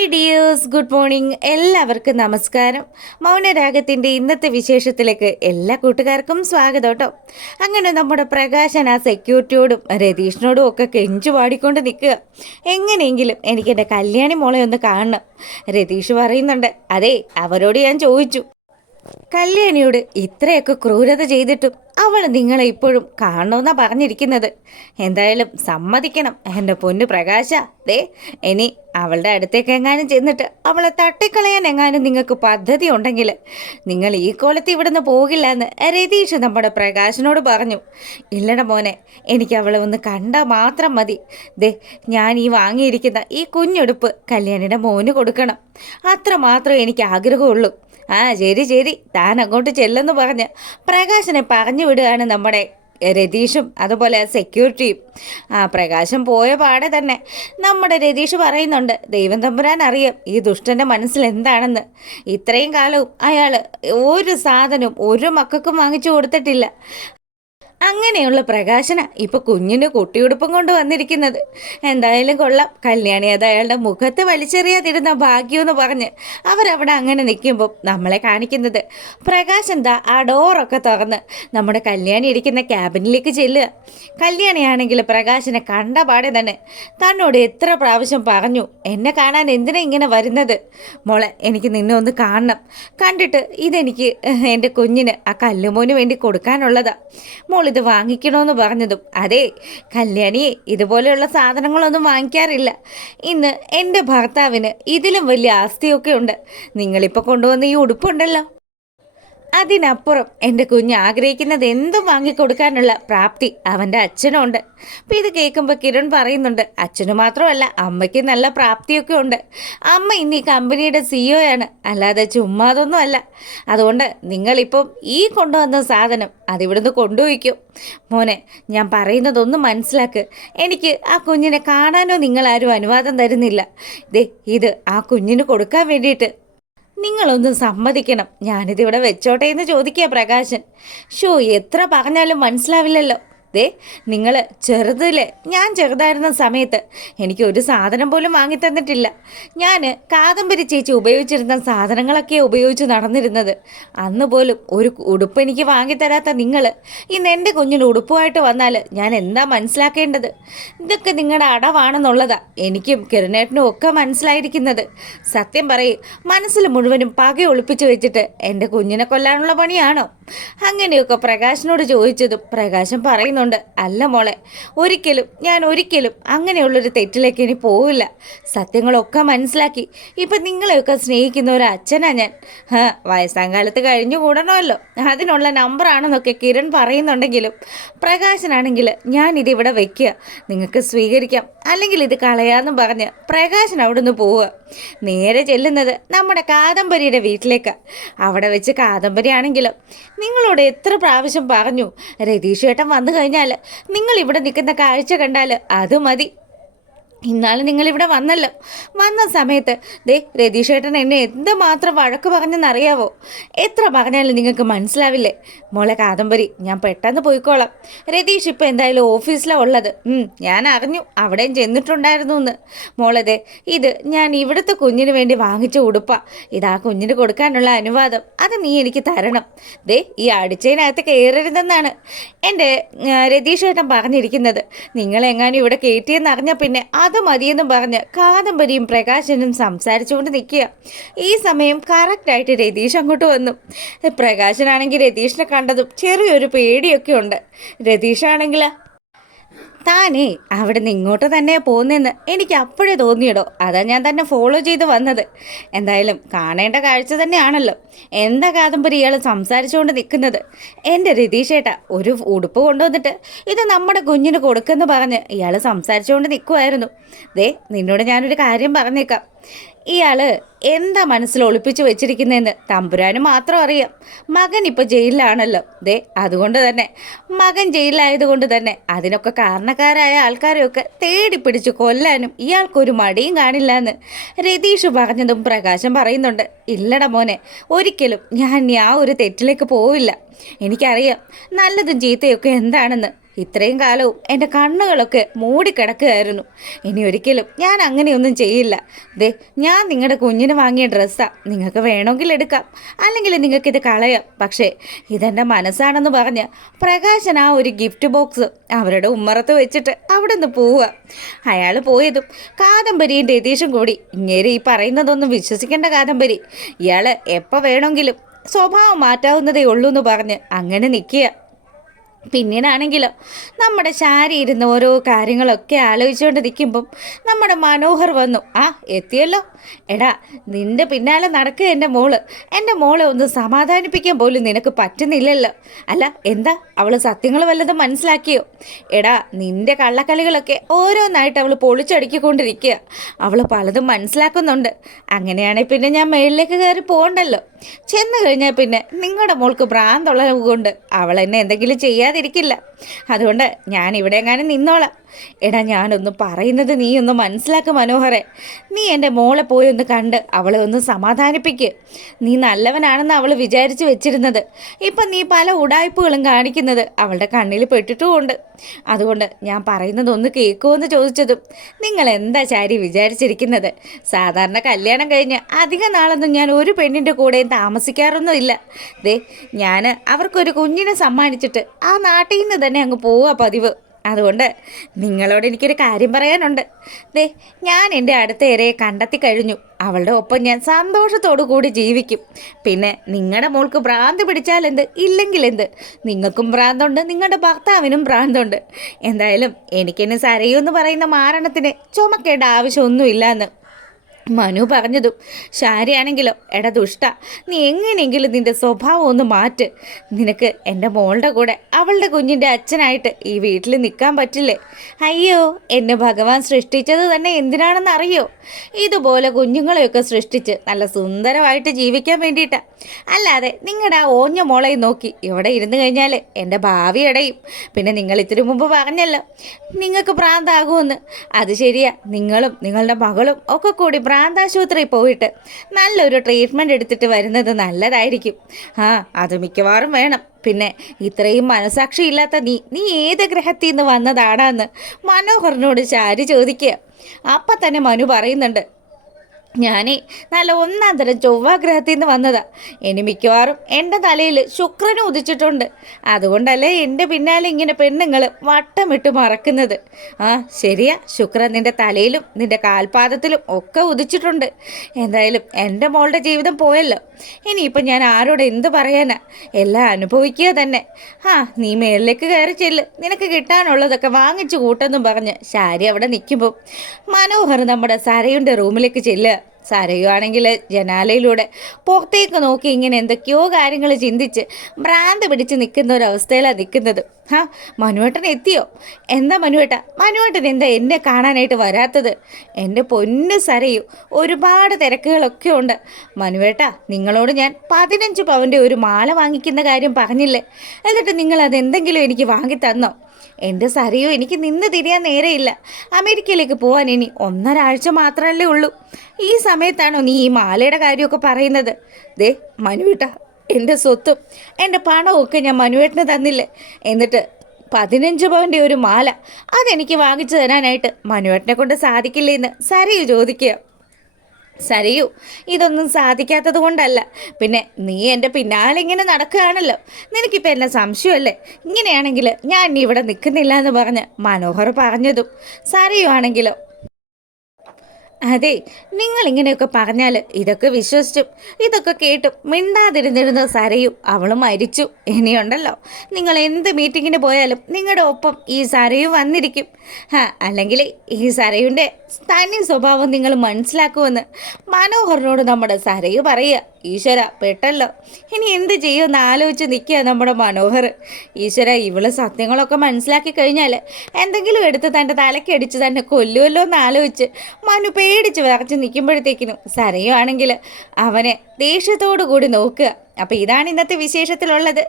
Hi dears, good morning. എല്ലാവർക്കും നമസ്കാരം. മൗനരാഗത്തിൻ്റെ ഇന്നത്തെ വിശേഷത്തിലേക്ക് എല്ലാ കൂട്ടുകാർക്കും സ്വാഗതം കേട്ടോ. അങ്ങനെ നമ്മുടെ പ്രകാശൻ ആ സെക്യൂരിറ്റിയോടും രതീഷിനോടും ഒക്കെ കെഞ്ചു പാടിക്കൊണ്ട് നിൽക്കുക. എങ്ങനെയെങ്കിലും എനിക്ക് എൻ്റെ കല്യാണി മോളെ ഒന്ന് കാണണം. രതീഷ് പറയുന്നുണ്ട്, അതെ അവരോട് ഞാൻ ചോദിച്ചു, കല്യാണിയോട് ഇത്രയൊക്കെ ക്രൂരത ചെയ്തിട്ടും അവൾ നിങ്ങളെ ഇപ്പോഴും കാണണമെന്നാണ് പറഞ്ഞിരിക്കുന്നത്. എന്തായാലും സമ്മതിക്കണം എൻ്റെ പൊന്നു പ്രകാശ. ദേ ഇനി അവളുടെ അടുത്തേക്ക് എങ്ങാനും ചെന്നിട്ട് അവളെ തട്ടിക്കളയാൻ എങ്ങാനും നിങ്ങൾക്ക് പദ്ധതി ഉണ്ടെങ്കിൽ നിങ്ങൾ ഈ കോലത്തിൽ ഇവിടുന്ന് പോകില്ല എന്ന് രതീഷ് നമ്മുടെ പ്രകാശനോട് പറഞ്ഞു. ഇല്ലട മോനെ, എനിക്ക് അവളെ ഒന്ന് കണ്ടാൽ മാത്രം മതി. ദേ ഞാൻ ഈ വാങ്ങിയിരിക്കുന്ന ഈ കുഞ്ഞുടുപ്പ് കല്യാണിയുടെ മോന് കൊടുക്കണം. അത്ര മാത്രമേ എനിക്ക് ആഗ്രഹമുള്ളൂ. ആ ശരി ശരി, താൻ അങ്ങോട്ട് ചെല്ലെന്ന് പറഞ്ഞ് പ്രകാശനെ പറഞ്ഞു വിടുകയാണ് നമ്മുടെ രതീഷും അതുപോലെ സെക്യൂരിറ്റിയും. പ്രകാശം പോയ പാടെ തന്നെ നമ്മുടെ രതീഷ് പറയുന്നുണ്ട്, ദൈവം തമ്പുരാൻ അറിയാം ഈ ദുഷ്ടൻ്റെ മനസ്സിൽ എന്താണെന്ന്. ഇത്രയും കാലവും അയാൾ ഒരു സാധനവും ഒരു മക്കൾക്കും വാങ്ങിച്ചു കൊടുത്തിട്ടില്ല. അങ്ങനെയുള്ള പ്രകാശന ഇപ്പോൾ കുഞ്ഞിന് കുട്ടിയുടുപ്പും കൊണ്ട് വന്നിരിക്കുന്നത്. എന്തായാലും കൊള്ളാം, കല്യാണി അത് അയാളുടെ മുഖത്ത് വലിച്ചെറിയാതിരുന്ന ഭാഗ്യമെന്ന് പറഞ്ഞ് അവരവിടെ അങ്ങനെ നിൽക്കുമ്പോൾ നമ്മളെ കാണിക്കുന്നത് പ്രകാശ് എന്താ ആ ഡോറൊക്കെ തുറന്ന് നമ്മുടെ കല്യാണി ഇരിക്കുന്ന ക്യാബിനിലേക്ക് ചെല്ലുക. കല്യാണിയാണെങ്കിൽ പ്രകാശനെ കണ്ട പാടെ തന്നെ തന്നോട് എത്ര പ്രാവശ്യം പറഞ്ഞു, എന്നെ കാണാൻ എന്തിനാ ഇങ്ങനെ വരുന്നത്? മോളെ, എനിക്ക് നിന്നെ ഒന്ന് കാണണം. കണ്ടിട്ട് ഇതെനിക്ക് എൻ്റെ കുഞ്ഞിന് ആ കല്ലുമോന് വേണ്ടി കൊടുക്കാനുള്ളതാ. ഇത് വാങ്ങിക്കണമെന്ന് പറഞ്ഞതും, അതെ കല്യാണി ഇതുപോലെയുള്ള സാധനങ്ങളൊന്നും വാങ്ങിക്കാറില്ല. ഇന്ന് എൻ്റെ ഭർത്താവിന് ഇതിലും വലിയ ആസ്തിയൊക്കെ ഉണ്ട്. നിങ്ങളിപ്പോൾ കൊണ്ടുവന്ന ഈ ഉടുപ്പുണ്ടല്ലോ, അതിനപ്പുറം എൻ്റെ കുഞ്ഞ് ആഗ്രഹിക്കുന്നത് എന്തും വാങ്ങിക്കൊടുക്കാനുള്ള പ്രാപ്തി അവൻ്റെ അച്ഛനുണ്ട്. അപ്പം ഇത് കേൾക്കുമ്പോൾ കിരൺ പറയുന്നുണ്ട്, അച്ഛന് മാത്രമല്ല അമ്മയ്ക്ക് നല്ല പ്രാപ്തിയൊക്കെ ഉണ്ട്. അമ്മ ഇന്ന് ഈ കമ്പനിയുടെ CEO ആണ്, അല്ലാതെ ചുമ്മാതൊന്നും അല്ല. അതുകൊണ്ട് നിങ്ങളിപ്പം ഈ കൊണ്ടുവന്ന സാധനം അതിവിടുന്ന് കൊണ്ടുപോയിക്കും. മോനെ, ഞാൻ പറയുന്നതൊന്നും മനസ്സിലാക്ക്. എനിക്ക് ആ കുഞ്ഞിനെ കാണാനോ നിങ്ങളാരും അനുവാദം തരുന്നില്ല. ഇത് ആ കുഞ്ഞിന് കൊടുക്കാൻ വേണ്ടിയിട്ട് നിങ്ങളൊന്ന് സമ്മതിക്കണം. ഞാനിതിവിടെ വെച്ചോട്ടെ എന്ന് ചോദിക്കുക പ്രകാശൻ. എത്ര പറഞ്ഞാലും മനസ്സിലാവില്ലല്ലോ. നിങ്ങൾ ഞാൻ ചെറുതായിരുന്ന സമയത്ത് എനിക്ക് ഒരു സാധനം പോലും വാങ്ങിത്തന്നിട്ടില്ല. ഞാൻ കാദംബരി ചേച്ചി ഉപയോഗിച്ചിരുന്ന സാധനങ്ങളൊക്കെ ഉപയോഗിച്ച് നടന്നിരുന്നത്. അന്ന് പോലും ഒരു ഉടുപ്പ് എനിക്ക് വാങ്ങിത്തരാത്ത നിങ്ങൾ ഇന്ന് എൻ്റെ കുഞ്ഞിന് ഉടുപ്പുമായിട്ട് വന്നാൽ ഞാൻ എന്താ മനസ്സിലാക്കേണ്ടത്? ഇതൊക്കെ നിങ്ങളുടെ അടവാണെന്നുള്ളതാ എനിക്കും കിരണേട്ടനും ഒക്കെ മനസ്സിലായിരിക്കുന്നത്. സത്യം പറയും, മനസ്സിൽ മുഴുവനും പക ഒളിപ്പിച്ച് വെച്ചിട്ട് എൻ്റെ കുഞ്ഞിനെ കൊല്ലാനുള്ള പണിയാണോ? അങ്ങനെയൊക്കെ പ്രകാശനോട് ചോദിച്ചതും പ്രകാശൻ പറയുന്നു, അല്ല മോളെ, ഞാൻ ഒരിക്കലും അങ്ങനെയുള്ളൊരു തെറ്റിലേക്ക് ഇനി പോവില്ല. സത്യങ്ങളൊക്കെ മനസ്സിലാക്കി ഇപ്പം നിങ്ങളെയൊക്കെ സ്നേഹിക്കുന്ന ഒരു അച്ഛനാ ഞാൻ. വയസ്സാം കാലത്ത് കഴിഞ്ഞു കൂടണമല്ലോ, അതിനുള്ള നമ്പറാണെന്നൊക്കെ കിരൺ പറയുന്നുണ്ടെങ്കിലും പ്രകാശനാണെങ്കിൽ ഞാനിതിവിടെ വയ്ക്കുക, നിങ്ങൾക്ക് സ്വീകരിക്കാം, അല്ലെങ്കിൽ ഇത് കളയാമെന്നും പറഞ്ഞ് പ്രകാശൻ അവിടെ നിന്ന് പോവുക. നേരെ ചെല്ലുന്നത് നമ്മുടെ കാദംബരിയുടെ വീട്ടിലേക്ക്. അവിടെ വെച്ച് കാദംബരി ആണെങ്കിലും നിങ്ങളോട് എത്ര പ്രാവശ്യം പറഞ്ഞു, രതീഷ് ഏട്ടൻ വന്നു കഴിഞ്ഞാൽ നിങ്ങൾ ഇവിടെ നിൽക്കുന്ന കാഴ്ച കണ്ടാൽ അത് മതി. ഇന്നാൾ നിങ്ങളിവിടെ വന്ന സമയത്ത് രതീഷേട്ടൻ എന്നെ എന്തുമാത്രം വഴക്ക് പറഞ്ഞെന്നറിയാവോ? എത്ര പറഞ്ഞാലും നിങ്ങൾക്ക് മനസ്സിലാവില്ലേ? മോളെ കാദംബരി, ഞാൻ പെട്ടെന്ന് പോയിക്കോളാം. രതീഷ് ഇപ്പം എന്തായാലും ഓഫീസിലാണ് ഉള്ളത്. ഞാൻ അറിഞ്ഞു, അവിടെയും ചെന്നിട്ടുണ്ടായിരുന്നു എന്ന്. മോളെ, ഇത് ഞാൻ ഇവിടുത്തെ കുഞ്ഞിന് വേണ്ടി വാങ്ങിച്ച ഉടുപ്പാ. ഇതാ കുഞ്ഞിന് കൊടുക്കാനുള്ള അനുവാദം, അത് നീ എനിക്ക് തരണം. ഈ അടിച്ചതിനകത്ത് കയറരുതെന്നാണ് എൻ്റെ രതീഷേട്ടൻ പറഞ്ഞിരിക്കുന്നത്. നിങ്ങളെങ്ങാനും ഇവിടെ കയറ്റിയെന്നറിഞ്ഞ പിന്നെ അത് മതിയെന്നും പറഞ്ഞ് കാദംബരിയും പ്രകാശനും സംസാരിച്ചുകൊണ്ട് നിൽക്കുക. ഈ സമയം കറക്റ്റായിട്ട് രതീഷ് അങ്ങോട്ട് വന്നു. പ്രകാശനാണെങ്കിൽ രതീഷിനെ കണ്ടതും ചെറിയൊരു പേടിയൊക്കെ ഉണ്ട്. രതീഷാണെങ്കിൽ താനേ അവിടെ നിന്ന് ഇങ്ങോട്ട് തന്നെ പോകുന്നതെന്ന് എനിക്ക് അപ്പോഴേ തോന്നിയിടോ. അതാ ഞാൻ തന്നെ ഫോളോ ചെയ്ത് വന്നത്. എന്തായാലും കാണേണ്ട കാഴ്ച തന്നെയാണല്ലോ. എന്താ കാദംബരി ഇയാൾ സംസാരിച്ചുകൊണ്ട് നിൽക്കുന്നത്? എൻ്റെ രതീഷേട്ടാ ഒരു ഉടുപ്പ് കൊണ്ടുവന്നിട്ട് ഇത് നമ്മുടെ കുഞ്ഞിന് കൊടുക്കുമെന്ന് പറഞ്ഞ് ഇയാൾ സംസാരിച്ചുകൊണ്ട് നിൽക്കുമായിരുന്നു. നിന്നോട് ഞാനൊരു കാര്യം പറഞ്ഞേക്കാം. ഇയാൾ എന്താ മനസ്സിൽ ഒളിപ്പിച്ച് വെച്ചിരിക്കുന്നതെന്ന് തമ്പുരാന് മാത്രം അറിയാം. മകൻ ഇപ്പോൾ ജയിലിലാണല്ലോ. അതുകൊണ്ട് തന്നെ മകൻ ജയിലിലായതുകൊണ്ട് തന്നെ അതിനൊക്കെ കാരണക്കാരായ ആൾക്കാരെയൊക്കെ തേടിപ്പിടിച്ച് കൊല്ലാനും ഇയാൾക്കൊരു മടിയും കാണില്ല എന്ന് രതീഷ് പറഞ്ഞതും പ്രകാശം പറയുന്നുണ്ട്, ഇല്ലട മോനെ, ഒരിക്കലും ഞാൻ ആ ഒരു തെറ്റിലേക്ക് പോവില്ല. എനിക്കറിയാം നല്ലതും ചീത്തയൊക്കെ എന്താണെന്ന്. ഇത്രയും കാലവും എൻ്റെ കണ്ണുകളൊക്കെ മൂടിക്കിടക്കുകയായിരുന്നു. ഇനി ഒരിക്കലും ഞാൻ അങ്ങനെയൊന്നും ചെയ്യില്ല. ദേ, ഞാൻ നിങ്ങളുടെ കുഞ്ഞിന് വാങ്ങിയ ഡ്രസ്സാണ്. നിങ്ങൾക്ക് വേണമെങ്കിൽ എടുക്കാം, അല്ലെങ്കിൽ നിങ്ങൾക്കിത് കളയാം. പക്ഷേ ഇതെൻ്റെ മനസ്സാണെന്ന് പറഞ്ഞ് പ്രകാശൻ ആ ഒരു ഗിഫ്റ്റ് ബോക്സ് അവരുടെ ഉമ്മറത്ത് വെച്ചിട്ട് അവിടെ നിന്ന് പോവുക. അയാൾ പോയതും കാദംബരിയും രതീഷും കൂടി, ഇങ്ങേര് ഈ പറയുന്നതൊന്നും വിശ്വസിക്കേണ്ട കാദംബരി, ഇയാൾ എപ്പോൾ വേണമെങ്കിലും സ്വഭാവം മാറ്റാവുന്നതേ ഉള്ളൂ എന്ന് പറഞ്ഞ് അങ്ങനെ നിൽക്കുക. പിന്നീടാണെങ്കിലോ നമ്മുടെ ശാരി ഇരുന്ന് ഓരോ കാര്യങ്ങളൊക്കെ ആലോചിച്ചുകൊണ്ട് നിൽക്കുമ്പം നമ്മുടെ മനോഹർ വന്നു. ആ, എത്തിയല്ലോ. എടാ, നിൻ്റെ പിന്നാലെ നടക്കുക എൻ്റെ മോളെ ഒന്ന് സമാധാനിപ്പിക്കാൻ പോലും നിനക്ക് പറ്റുന്നില്ലല്ലോ. അല്ല, എന്താ അവൾ സത്യങ്ങൾ വല്ലതും മനസ്സിലാക്കിയോ? എടാ, നിൻ്റെ കള്ളക്കളികളൊക്കെ ഓരോന്നായിട്ട് അവൾ പൊളിച്ചടുക്കിക്കൊണ്ടിരിക്കുക. അവൾ പലതും മനസ്സിലാക്കുന്നുണ്ട്. അങ്ങനെയാണെങ്കിൽ പിന്നെ ഞാൻ മേളിലേക്ക് കയറി പോകണ്ടല്ലോ. ചെന്ന് കഴിഞ്ഞാൽ പിന്നെ നിങ്ങളുടെ മോൾക്ക് ഭ്രാന്തുള്ളത് കൊണ്ട് അവൾ എന്നെ എന്തെങ്കിലും ചെയ്യാതിരിക്കില്ല. അതുകൊണ്ട് ഞാൻ ഇവിടെ എങ്ങാനും നിന്നോളാം. എടാ, ഞാനൊന്ന് പറയുന്നത് നീ ഒന്ന് മനസ്സിലാക്കുക മനോഹരെ. നീ എൻ്റെ മോളെ പോയി ഒന്ന് കണ്ട് അവളെ ഒന്ന് സമാധാനിപ്പിക്കുക. നീ നല്ലവനാണെന്ന് അവൾ വിചാരിച്ച് വെച്ചിരുന്നത് ഇപ്പം നീ പല ഉടായ്പകളും കാണിക്കുന്നത് അവളുടെ കണ്ണിൽ പെട്ടിട്ടുമുണ്ട്. അതുകൊണ്ട് ഞാൻ പറയുന്നത് ഒന്ന് കേൾക്കുമെന്ന് ചോദിച്ചതും നിങ്ങൾ എന്താ ചാരി വിചാരിച്ചിരിക്കുന്നത്? സാധാരണ കല്യാണം കഴിഞ്ഞ് അധികം നാളൊന്നും ഞാൻ ഒരു പെണ്ണിൻ്റെ കൂടെയും താമസിക്കാറൊന്നുമില്ല. ദേ, ഞാൻ അവർക്കൊരു കുഞ്ഞിനെ സമ്മാനിച്ചിട്ട് ആ നാട്ടിൽ നിന്ന് തന്നെ അങ്ങ് പോവുക പതിവ്. അതുകൊണ്ട് നിങ്ങളോട് എനിക്കൊരു കാര്യം പറയാനുണ്ട്. ദേ, ഞാൻ എൻ്റെ അടുത്ത ഇരയെ കണ്ടെത്തി കഴിഞ്ഞു. അവളുടെ ഒപ്പം ഞാൻ സന്തോഷത്തോടു കൂടി ജീവിക്കും. പിന്നെ നിങ്ങളുടെ മോൾക്ക് ഭ്രാന്ത് പിടിച്ചാൽ എന്ത്, ഇല്ലെങ്കിൽ എന്ത്? നിങ്ങൾക്കും ഭ്രാന്തുണ്ട്, നിങ്ങളുടെ ഭർത്താവിനും ഭ്രാന്തുണ്ട്. എന്തായാലും എനിക്കെന്നെ സരയൂന്ന് പറയുന്ന മാരണത്തിന് ചുമക്കേണ്ട ആവശ്യമൊന്നുമില്ല എന്ന് മനു പറഞ്ഞതും ശാരിയാണെങ്കിലോ, എടാ ദുഷ്ട, നീ എങ്ങനെയെങ്കിലും നിൻ്റെ സ്വഭാവം ഒന്ന് മാറ്റ്. നിനക്ക് എൻ്റെ മോളുടെ കൂടെ അവളുടെ കുഞ്ഞിൻ്റെ അച്ഛനായിട്ട് ഈ വീട്ടിൽ നിൽക്കാൻ പറ്റില്ലേ? അയ്യോ, എന്നെ ഭഗവാൻ സൃഷ്ടിച്ചത് തന്നെ എന്തിനാണെന്ന് അറിയോ? ഇതുപോലെ കുഞ്ഞുങ്ങളെയൊക്കെ സൃഷ്ടിച്ച് നല്ല സുന്ദരമായിട്ട് ജീവിക്കാൻ വേണ്ടിയിട്ടാണ്. അല്ലാതെ നിങ്ങളുടെ ആ ഓഞ്ഞ മോളെ നോക്കി ഇവിടെ ഇരുന്ന് കഴിഞ്ഞാൽ എൻ്റെ ഭാവി അടയും. പിന്നെ നിങ്ങൾ ഇത്തിരി മുമ്പ് പറഞ്ഞല്ലോ നിങ്ങൾക്ക് ഭ്രാന്താകുമെന്ന്. അത് ശരിയാ, നിങ്ങളും നിങ്ങളുടെ മകളും ഒക്കെ കൂടി ഭ്രാന്താശുപത്രിയിൽ പോയിട്ട് നല്ലൊരു ട്രീറ്റ്മെൻറ്റ് എടുത്തിട്ട് വരുന്നത് നല്ലതായിരിക്കും. അത് മിക്കവാറും വേണം. പിന്നെ ഇത്രയും മനസാക്ഷി ഇല്ലാത്ത നീ ഏത് ഗ്രഹത്തിൽ നിന്ന് വന്നതാടാന്ന് മനോഹറിനോട് ശാരി ചോദിക്കുക. അപ്പം തന്നെ മനു പറയുന്നുണ്ട്, ഞാനേ നല്ല ഒന്നാം തരം ചൊവ്വാഗ്രഹത്തിൽ നിന്ന് വന്നതാ. ഇനി മിക്കവാറും എൻ്റെ തലയിൽ ശുക്രനും ഉദിച്ചിട്ടുണ്ട്. അതുകൊണ്ടല്ലേ എൻ്റെ പിന്നാലെ ഇങ്ങനെ പെണ്ണുങ്ങൾ വട്ടമിട്ട് മറക്കുന്നത്. ശരിയാ, ശുക്രൻ നിൻ്റെ തലയിലും നിൻ്റെ കാൽപാദത്തിലും ഒക്കെ ഉദിച്ചിട്ടുണ്ട്. എന്തായാലും എൻ്റെ മോളുടെ ജീവിതം പോയല്ലോ. ഇനിയിപ്പം ഞാൻ ആരോട് എന്ത് പറയാനാ? എല്ലാം അനുഭവിക്കുക തന്നെ. നീ മേളിലേക്ക് കയറി ചെല്ല്, നിനക്ക് കിട്ടാനുള്ളതൊക്കെ വാങ്ങിച്ചു കൂട്ടെന്നും പറഞ്ഞ് ശാരി അവിടെ നിൽക്കുമ്പോൾ മനോഹർ നമ്മുടെ സരയുടെ റൂമിലേക്ക് ചെല്ലുക. സരയുവാണെങ്കിൽ ജനാലയിലൂടെ പുറത്തേക്ക് നോക്കി ഇങ്ങനെ എന്തൊക്കെയോ കാര്യങ്ങൾ ചിന്തിച്ച് ഭ്രാന്ത് പിടിച്ച് നിൽക്കുന്ന ഒരവസ്ഥയിലാണ് നിൽക്കുന്നത്. മനുവേട്ടൻ എത്തിയോ? എന്താ മനുവേട്ടൻ എന്താ എന്നെ കാണാനായിട്ട് വരാത്തത്? എൻ്റെ പൊന്ന് സരയു, ഒരുപാട് തിരക്കുകളൊക്കെ ഉണ്ട്. മനുവേട്ട, നിങ്ങളോട് ഞാൻ 15 പവൻ്റെ ഒരു മാല വാങ്ങിക്കുന്ന കാര്യം പറഞ്ഞില്ലേ? എന്നിട്ട് നിങ്ങൾ അതെന്തെങ്കിലും എനിക്ക് വാങ്ങി തന്നോ? എൻ്റെ സരയോ, എനിക്ക് നിന്ന് തിരിയാൻ നേരെയില്ല. അമേരിക്കയിലേക്ക് പോകാൻ ഇനി 1.5 ആഴ്ച മാത്രമല്ലേ ഉള്ളൂ. ഈ സമയത്താണോ നീ ഈ മാലയുടെ കാര്യമൊക്കെ പറയുന്നത്? ദേ മനുവേട്ട, എൻ്റെ സ്വത്തും എൻ്റെ പണവും ഒക്കെ ഞാൻ മനുവേട്ടന് തന്നില്ലേ? എന്നിട്ട് 15 പവൻ്റെ ഒരു മാല അതെനിക്ക് വാങ്ങിച്ചു തരാനായിട്ട് മനുവേട്ടനെ കൊണ്ട് സാധിക്കില്ലേ എന്ന് സരയു ചോദിക്കുക. സരയു, ഇതൊന്നും സാധിക്കാത്തത് കൊണ്ടല്ല, പിന്നെ നീ എൻ്റെ പിന്നാലെ ഇങ്ങനെ നടക്കുകയാണല്ലോ. നിനക്കിപ്പോൾ എന്നെ സംശയമല്ലേ? ഇങ്ങനെയാണെങ്കിൽ ഞാൻ ഇനി ഇവിടെ നിൽക്കുന്നില്ല എന്ന് പറഞ്ഞ് മനോഹർ പറഞ്ഞതും സരയു ആണെങ്കിലോ, അതെ, നിങ്ങളിങ്ങനെയൊക്കെ പറഞ്ഞാൽ ഇതൊക്കെ വിശ്വസിച്ചും ഇതൊക്കെ കേട്ടും മിണ്ടാതിരുന്നിരുന്ന സരയും അവളും മരിച്ചു. ഇനിയുണ്ടല്ലോ, നിങ്ങൾ എന്ത് മീറ്റിങ്ങിന് പോയാലും നിങ്ങളുടെ ഒപ്പം ഈ സരയും വന്നിരിക്കും. അല്ലെങ്കിൽ ഈ സരയുടെ തനി സ്വഭാവം നിങ്ങൾ മനസ്സിലാക്കുമെന്ന് മനോഹറിനോട് നമ്മുടെ സരയു പറയുക. ഈശ്വര, പെട്ടല്ലോ, ഇനി എന്ത് ചെയ്യുമെന്ന് ആലോചിച്ച് നിൽക്കുക നമ്മുടെ മനോഹർ. ഈശ്വര, ഇവള് സത്യങ്ങളൊക്കെ മനസ്സിലാക്കി കഴിഞ്ഞാൽ എന്തെങ്കിലും എടുത്ത് തൻ്റെ തലക്കടിച്ച് തന്നെ കൊല്ലുമല്ലോ എന്ന് ആലോചിച്ച് മനു പേടിച്ച് വിറച്ച് നിൽക്കുമ്പോഴത്തേക്കിനും സരയുവാണെങ്കിൽ അവനെ ദേഷ്യത്തോടു കൂടി നോക്കുക. അപ്പോൾ ഇതാണ് ഇന്നത്തെ വിശേഷത്തിലുള്ളത്.